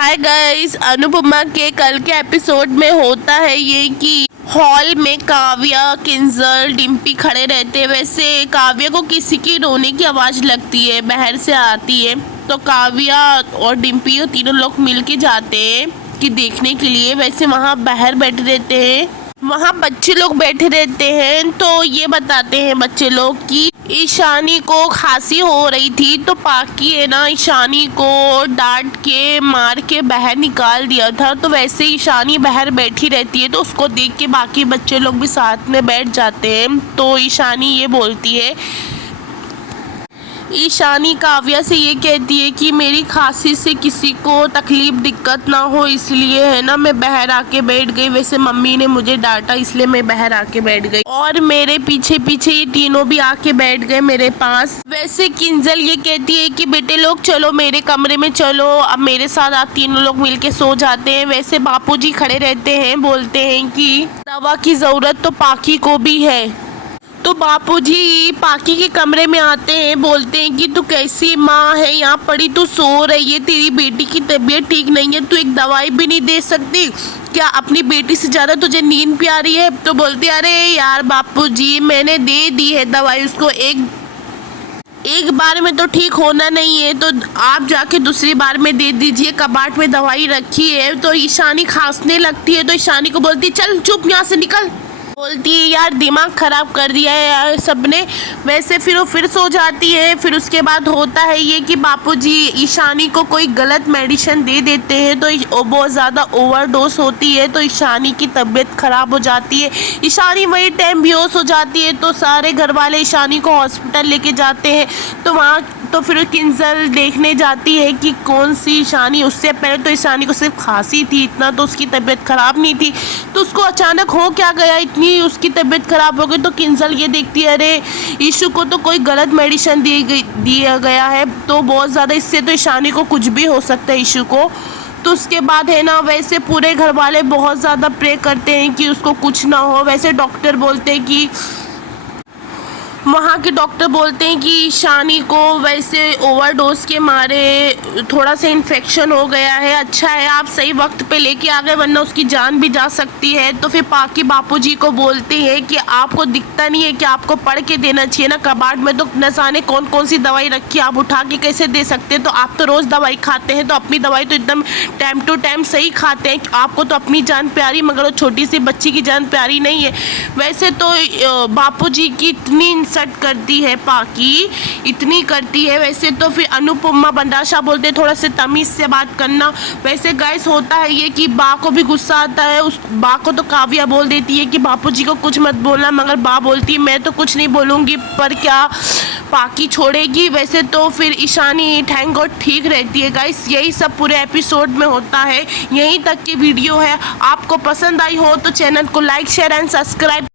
Hi guys, Anupama के कल के एपिसोड में होता है ये कि हॉल में काव्या, किंजल, डिम्पी खड़े रहते हैं। वैसे काव्या को किसी की रोने की आवाज़ लगती है, बाहर से आती है। तो काव्या और डिम्पी और तीनों लोग मिल के जाते हैं कि देखने के लिए। वैसे वहाँ बाहर बैठे रहते हैं, वहाँ बच्चे लोग बैठे रहते हैं। तो ये बताते हैं बच्चे लोग कि ईशानी को खांसी हो रही थी, तो पाकी है ना ईशानी को डांट के मार के बाहर निकाल दिया था। तो वैसे ईशानी बाहर बैठी रहती है, तो उसको देख के बाकी बच्चे लोग भी साथ में बैठ जाते हैं। तो ईशानी ये बोलती है, ईशानी काव्या से ये कहती है कि मेरी खांसी से किसी को तकलीफ दिक्कत ना हो, इसलिए है ना मैं बाहर आके बैठ गई। वैसे मम्मी ने मुझे डांटा, इसलिए मैं बाहर आके बैठ गई और मेरे पीछे पीछे ये तीनों भी आके बैठ गए मेरे पास। वैसे किंजल ये कहती है कि बेटे लोग चलो मेरे कमरे में चलो, अब मेरे साथ आप तीनों लोग मिलके सो जाते हैं। वैसे बापूजी खड़े रहते हैं, बोलते हैं कि दवा की ज़रूरत तो पाकी को भी है। तो बापूजी पाकी के कमरे में आते हैं, बोलते हैं कि तू कैसी माँ है, यहाँ पड़ी तू सो रही है, तेरी बेटी की तबीयत ठीक नहीं है, तू एक दवाई भी नहीं दे सकती क्या? अपनी बेटी से ज़्यादा तुझे नींद प्यारी है? तो बोलती है अरे यार बापूजी मैंने दे दी है दवाई उसको, एक बार में तो ठीक होना नहीं है, तो आप जाके दूसरी बार में दे दीजिए, कबाट में दवाई रखी है। तो ईशानी खांसने लगती है, तो ईशानी को बोलती है चल चुप यहाँ से निकल। बोलती है यार दिमाग ख़राब कर दिया है यार सबने। वैसे फिर वो फिर सो जाती है। फिर उसके बाद होता है ये कि बापूजी ईशानी को कोई गलत मेडिसिन दे देते हैं, तो बहुत ज़्यादा ओवरडोज होती है, तो ईशानी की तबीयत ख़राब हो जाती है। ईशानी वही टाइम बेहोश हो जाती है, तो सारे घर वाले ईशानी को हॉस्पिटल लेके जाते हैं। तो वहाँ तो फिर किंजल देखने जाती है कि कौन सी ईशानी। उससे पहले तो ईशानी को सिर्फ खांसी थी, इतना तो उसकी तबीयत ख़राब नहीं थी। तो उसको अचानक हो क्या गया, इतनी उसकी तबीयत ख़राब हो गई। तो किंजल ये देखती है अरे ईशु को तो कोई गलत मेडिसिन दिया गया है, तो बहुत ज़्यादा इससे तो ईशानी को कुछ भी हो सकता है ईशु को। तो उसके बाद है ना वैसे पूरे घर वाले बहुत ज़्यादा प्रे करते हैं कि उसको कुछ ना हो। वैसे डॉक्टर बोलते हैं कि वहाँ के डॉक्टर बोलते हैं कि ईशानी को वैसे ओवरडोज के मारे थोड़ा सा इन्फेक्शन हो गया है। अच्छा है आप सही वक्त पे लेके आ गए, वरना उसकी जान भी जा सकती है। तो फिर पाकी बापूजी को बोलते हैं कि आपको दिखता नहीं है कि आपको पढ़ के देना चाहिए ना, कबाड़ में तो न जाने कौन कौन सी दवाई रखी है, आप उठा के कैसे दे सकते हैं? तो आप तो रोज़ दवाई खाते हैं, तो अपनी दवाई तो एकदम टाइम टू टाइम सही खाते हैं। आपको तो अपनी जान प्यारी, मगर वो छोटी सी बच्ची की जान प्यारी नहीं है। वैसे तो बापूजी की इतनी सट करती है पाकी, इतनी करती है। वैसे तो फिर अनुपमा बंदाशा बोलते हैं थोड़ा से तमीज़ से बात करना। वैसे गाइस होता है ये कि बा को भी गुस्सा आता है, उस बा को तो काव्या बोल देती है कि बापूजी को कुछ मत बोलना, मगर बा बोलती है मैं तो कुछ नहीं बोलूँगी, पर क्या पाकी छोड़ेगी? वैसे तो फिर ईशानी थैंक गॉड ठीक रहती है। गाइस यही सब पूरे एपिसोड में होता है, यहीं तक की वीडियो है। आपको पसंद आई हो तो चैनल को लाइक शेयर एंड सब्सक्राइब